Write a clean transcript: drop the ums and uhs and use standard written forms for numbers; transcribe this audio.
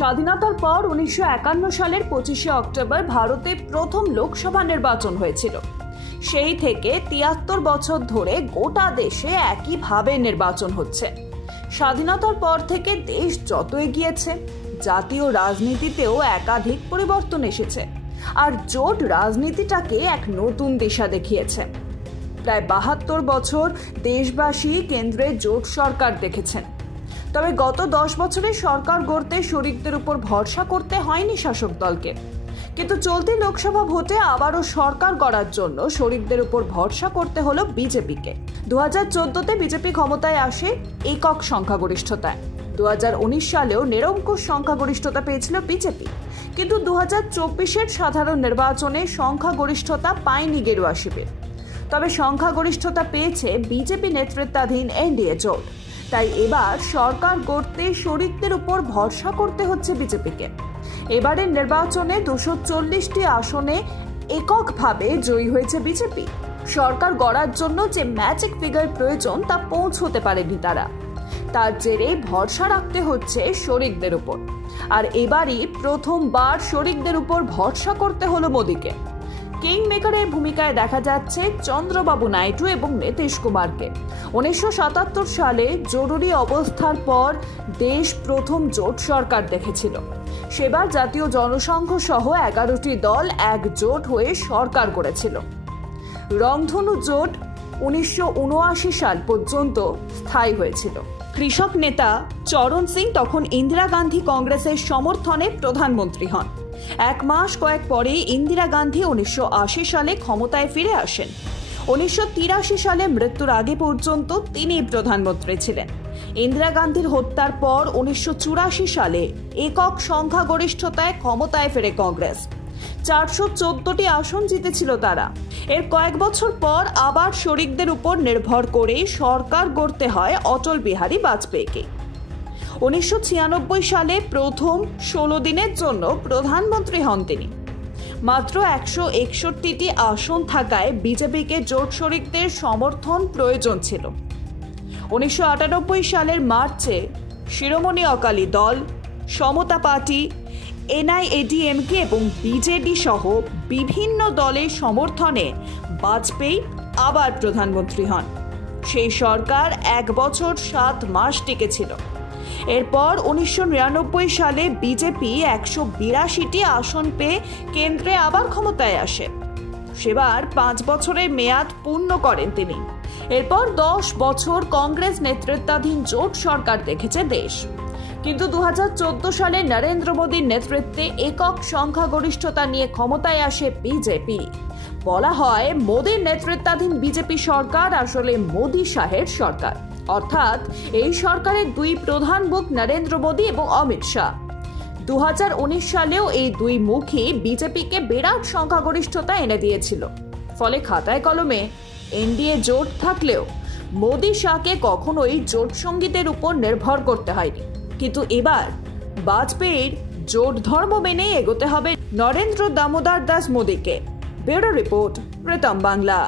স্বাধীনতার পর 1951 সালের 25শে অক্টোবর ভারতে প্রথম লোকসভা নির্বাচন হয়েছিল। সেই থেকে 73 বছর ধরে গোটা দেশে একইভাবে নির্বাচন হচ্ছে। স্বাধীনতার পর থেকে দেশ যত এগিয়েছে, জাতীয় রাজনীতিতেও একাধিক পরিবর্তন এসেছে, আর জোট রাজনীতিটাকে এক নতুন দিশা দেখিয়েছে। প্রায় 72 বছর দেশবাসী কেন্দ্রে জোট সরকার দেখেছেন। তবে গত 10 বছরে সরকার গড়তে শরিকদের উপর ভরসা করতে হয়নি শাসক দলকে, কিন্তু চলতি লোকসভা ভোটে আবারও সরকার গড়ার জন্য শরিকদের উপর ভরসা করতে হলো বিজেপিকে। 2014তে বিজেপি ক্ষমতায় আসে একক সংখ্যাগরিষ্ঠতায়। 2019 সালেও নিরঙ্কুশ সংখ্যাগরিষ্ঠতা পেয়েছিল বিজেপি, কিন্তু 2024-এর সাধারণ নির্বাচনে সংখ্যাগরিষ্ঠতা পায়নি গেরুয়া শিবির। তবে সংখ্যাগরিষ্ঠতা পেয়েছে বিজেপি নেতৃত্বাধীন এনডিএ জোট। তাই এবার সরকার গড়তে শরিকদের উপর ভরসা করতে হচ্ছে বিজেপিকে। এবারের নির্বাচনে 240টি আসনে এককভাবে জয়ী হয়েছে বিজেপি। সরকার গড়ার জন্য যে ম্যাজিক ফিগার প্রয়োজন তা পৌঁছতে পারেনি তারা। তার জেরে ভরসা রাখতে হচ্ছে শরিকদের উপর। আর এবারই প্রথমবার শরিকদের উপর ভরসা করতে হলো মোদীকে। কিং মেকারের ভূমিকায় দেখা যাচ্ছে চন্দ্রবাবু নাইডু এবং নীতিশ কুমারকে। 1977 সালে জরুরি অবস্থার পর দেশ প্রথম জোট সরকার দেখেছিল। সেবার জাতীয় জনসংঘ সহ 11টি দল একজোট হয়ে সরকার গড়েছিল। রংধনু জোট 1979 সাল পর্যন্ত স্থায়ী হয়েছিল। কৃষক নেতা চরণ সিং তখন ইন্দিরা গান্ধী কংগ্রেসের সমর্থনে প্রধানমন্ত্রী হন। এক মাস কয়েক পরে ইন্দিরা গান্ধী 1980 সালে ক্ষমতায় ফিরে আসেন। 1983 সালে মৃত্যুর আগে পর্যন্ত তিনি প্রধানমন্ত্রী ছিলেন। ইন্দিরা গান্ধীর হত্যার পর 1984 সালে একক সংখ্যাগরিষ্ঠতায় ক্ষমতায় ফেরে কংগ্রেস। 414টি আসন জিতেছিল তারা। এর কয়েক বছর পর আবার শরিকদের উপর নির্ভর করে সরকার গড়তে হয় অটল বিহারী বাজপেয়ীকে। 1996 সালে প্রথম 16 দিনের জন্য প্রধানমন্ত্রী হন তিনি। মাত্র 161টি আসন থাকায় বিজেপিকে জোট শরিকদের সমর্থন প্রয়োজন ছিল। 1998 সালের মার্চে শিরোমণি অকালি দল, সমতা পার্টি, এনআইএডিএমকে এবং বিজেডি সহ বিভিন্ন দলের সমর্থনে বাজপেয়ী আবার প্রধানমন্ত্রী হন। সেই সরকার 1 বছর 7 মাস টিকেছিল। এরপর 1999 সালে বিজেপি 182টি আসন পেয়ে কেন্দ্রে আবার ক্ষমতায় আসে। সেবার 5 বছরের মেয়াদ পূর্ণ করেন তিনি। এরপর 10 বছর কংগ্রেস নেতৃত্বাধীন জোট সরকার দেখেছে দেশ। কিন্তু 2014 সালে নরেন্দ্র মোদীর নেতৃত্বে একক সংখ্যাগরিষ্ঠতা নিয়ে ক্ষমতায় আসে বিজেপি। বলা হয় মোদীর নেতৃত্বাধীন বিজেপি সরকার আসলে মোদী শাহের সরকার, অর্থাৎ এই সরকারের দুই প্রধান মুখ নরেন্দ্র মোদী এবং অমিত শাহ। 2019 সালেও এই দুই মুখই বিজেপিকে বিরাট সংখ্যাগরিষ্ঠতা এনে দিয়েছিল। ফলে খাতায় কলমে এনডিএ জোট থাকলেও মোদী শাহকে কখনোই জোট সঙ্গীদের উপর নির্ভর করতে হয়নি। কিন্তু এবার বাজপেয়ীর জোট ধর্ম মেনেই এগোতে হবে নরেন্দ্র দামোদর দাস মোদীকে। Bureau report, Pritam Bangla.